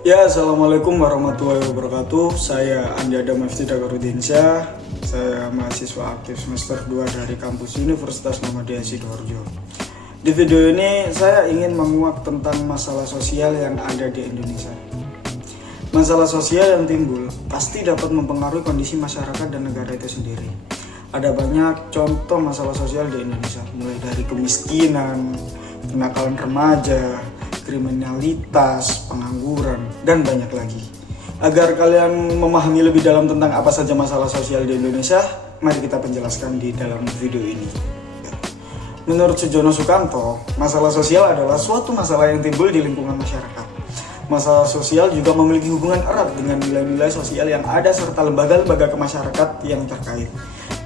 Ya, Assalamualaikum warahmatullahi wabarakatuh. Saya Andi Adam Mufti Dakarudinsyah. Saya mahasiswa aktif semester 2 dari kampus Universitas Muhammadiyah Sidoarjo. Di video ini saya ingin menguak tentang masalah sosial yang ada di Indonesia. Masalah sosial yang timbul pasti dapat mempengaruhi kondisi masyarakat dan negara itu sendiri. Ada banyak contoh masalah sosial di Indonesia, mulai dari kemiskinan, kenakalan remaja, kriminalitas, pengangguran, dan banyak lagi. Agar kalian memahami lebih dalam tentang apa saja masalah sosial di Indonesia, mari kita penjelaskan di dalam video ini. Menurut Sujono Sukanto, masalah sosial adalah suatu masalah yang timbul di lingkungan masyarakat. Masalah sosial juga memiliki hubungan erat dengan nilai-nilai sosial yang ada serta lembaga-lembaga kemasyarakatan yang terkait.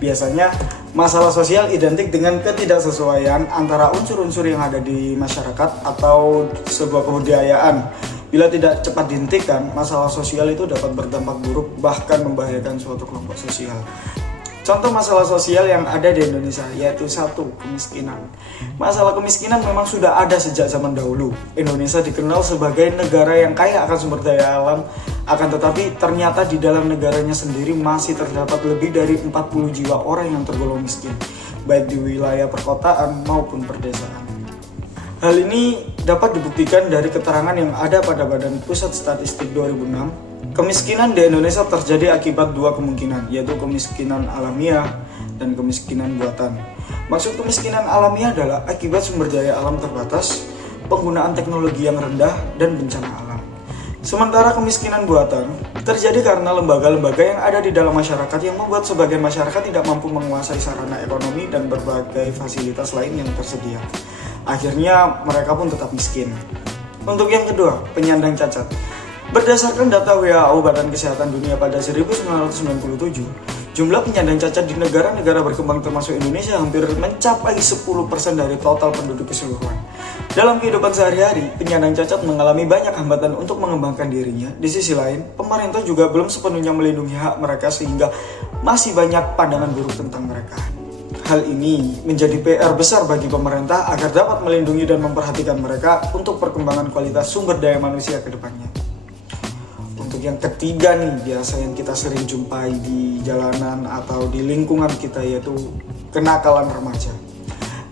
Biasanya, masalah sosial identik dengan ketidaksesuaian antara unsur-unsur yang ada di masyarakat atau sebuah kebudayaan. Bila tidak cepat dihentikan, masalah sosial itu dapat berdampak buruk bahkan membahayakan suatu kelompok sosial. Contoh masalah sosial yang ada di Indonesia yaitu 1. Kemiskinan. Masalah kemiskinan memang sudah ada sejak zaman dahulu. Indonesia dikenal sebagai negara yang kaya akan sumber daya alam, akan tetapi ternyata di dalam negaranya sendiri masih terdapat lebih dari 40 jiwa orang yang tergolong miskin, baik di wilayah perkotaan maupun perdesaan. Hal ini dapat dibuktikan dari keterangan yang ada pada Badan Pusat Statistik 2006. Kemiskinan di Indonesia terjadi akibat dua kemungkinan, yaitu kemiskinan alamiah dan kemiskinan buatan. Maksud kemiskinan alamiah adalah akibat sumber daya alam terbatas, penggunaan teknologi yang rendah, dan bencana alam. Sementara kemiskinan buatan terjadi karena lembaga-lembaga yang ada di dalam masyarakat yang membuat sebagian masyarakat tidak mampu menguasai sarana ekonomi dan berbagai fasilitas lain yang tersedia. Akhirnya mereka pun tetap miskin. Untuk yang kedua, penyandang cacat. Berdasarkan data WHO Badan Kesehatan Dunia pada 1997, jumlah penyandang cacat di negara-negara berkembang termasuk Indonesia hampir mencapai 10% dari total penduduk keseluruhan. Dalam kehidupan sehari-hari, penyandang cacat mengalami banyak hambatan untuk mengembangkan dirinya. Di sisi lain, pemerintah juga belum sepenuhnya melindungi hak mereka sehingga masih banyak pandangan buruk tentang mereka. Hal ini menjadi PR besar bagi pemerintah agar dapat melindungi dan memperhatikan mereka untuk perkembangan kualitas sumber daya manusia ke depannya. Untuk yang ketiga nih, biasa yang kita sering jumpai di jalanan atau di lingkungan kita, yaitu kenakalan remaja.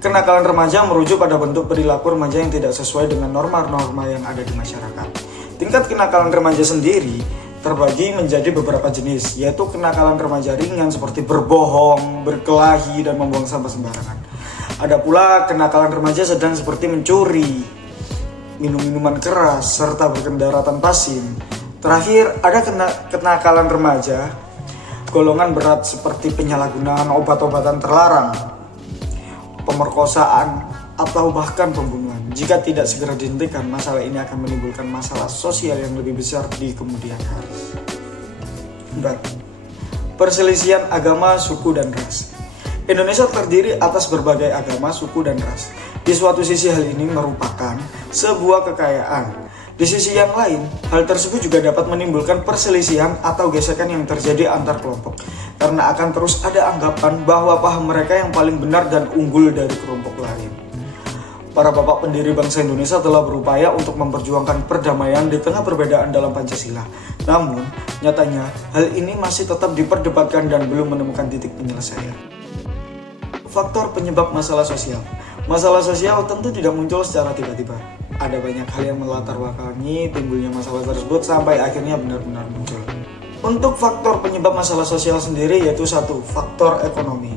Kenakalan remaja merujuk pada bentuk perilaku remaja yang tidak sesuai dengan norma-norma yang ada di masyarakat. Tingkat kenakalan remaja sendiri terbagi menjadi beberapa jenis, yaitu kenakalan remaja ringan seperti berbohong, berkelahi, dan membuang sampah sembarangan. Ada pula kenakalan remaja sedang seperti mencuri, minum minuman keras, serta berkendara tanpa SIM. Terakhir, ada kenakalan remaja golongan berat seperti penyalahgunaan obat-obatan terlarang, pemerkosaan, atau bahkan pembunuhan. Jika tidak segera dihentikan, masalah ini akan menimbulkan masalah sosial yang lebih besar di kemudian hari. Perselisihan agama, suku, dan ras. Indonesia terdiri atas berbagai agama, suku, dan ras. Di suatu sisi hal ini merupakan sebuah kekayaan. Di sisi yang lain, hal tersebut juga dapat menimbulkan perselisihan atau gesekan yang terjadi antar kelompok. Karena akan terus ada anggapan bahwa paham mereka yang paling benar dan unggul dari kelompok lain. Para bapak pendiri bangsa Indonesia telah berupaya untuk memperjuangkan perdamaian di tengah perbedaan dalam Pancasila. Namun, nyatanya hal ini masih tetap diperdebatkan dan belum menemukan titik penyelesaian. Faktor penyebab masalah sosial. Masalah sosial tentu tidak muncul secara tiba-tiba. Ada banyak hal yang melatar belakangi timbulnya masalah tersebut sampai akhirnya benar-benar muncul. Untuk faktor penyebab masalah sosial sendiri yaitu 1. Faktor ekonomi.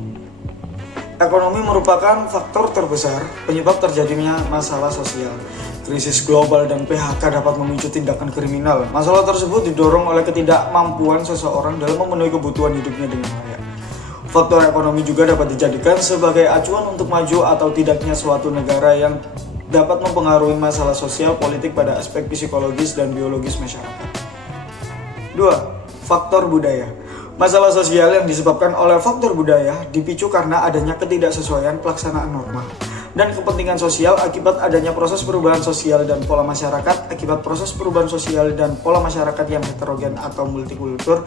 Ekonomi merupakan faktor terbesar penyebab terjadinya masalah sosial. Krisis global dan PHK dapat memicu tindakan kriminal. Masalah tersebut didorong oleh ketidakmampuan seseorang dalam memenuhi kebutuhan hidupnya dengan layak. Faktor ekonomi juga dapat dijadikan sebagai acuan untuk maju atau tidaknya suatu negara yang dapat mempengaruhi masalah sosial politik pada aspek psikologis dan biologis masyarakat. 2. Faktor budaya. Masalah sosial yang disebabkan oleh faktor budaya dipicu karena adanya ketidaksesuaian pelaksanaan norma dan kepentingan sosial akibat adanya proses perubahan sosial dan pola masyarakat akibat proses perubahan sosial dan pola masyarakat yang heterogen atau multikultur.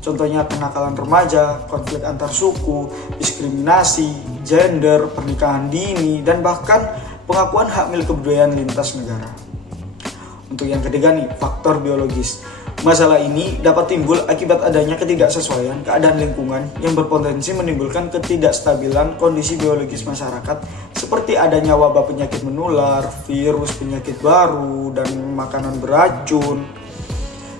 Contohnya kenakalan remaja, konflik antar suku, diskriminasi, gender, pernikahan dini, dan bahkan pengakuan hak milik kebudayaan lintas negara. Untuk yang ketiga nih, faktor biologis. Masalah ini dapat timbul akibat adanya ketidaksesuaian keadaan lingkungan yang berpotensi menimbulkan ketidakstabilan kondisi biologis masyarakat seperti adanya wabah penyakit menular, virus penyakit baru, dan makanan beracun.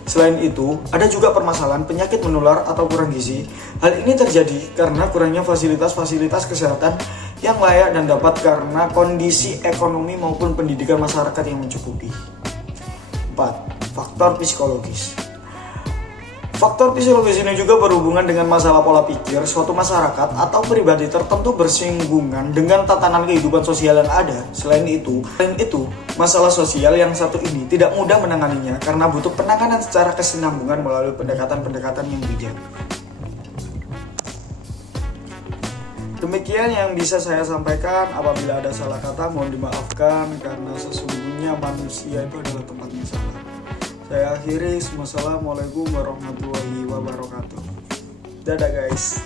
Selain itu, ada juga permasalahan penyakit menular atau kurang gizi. Hal ini terjadi karena kurangnya fasilitas-fasilitas kesehatan yang layak dan dapat karena kondisi ekonomi maupun pendidikan masyarakat yang mencukupi. 4. Faktor psikologis. Faktor psikologis ini juga berhubungan dengan masalah pola pikir suatu masyarakat atau pribadi tertentu bersinggungan dengan tatanan kehidupan sosial yang ada. Selain itu, masalah sosial yang satu ini tidak mudah menanganinya karena butuh penanganan secara kesinambungan melalui pendekatan-pendekatan yang bijak. Demikian yang bisa saya sampaikan. Apabila ada salah kata mohon dimaafkan karena sesungguhnya manusia itu adalah tempatnya salah. Saya akhiri. Wassalamualaikum warahmatullahi wabarakatuh. Dadah guys.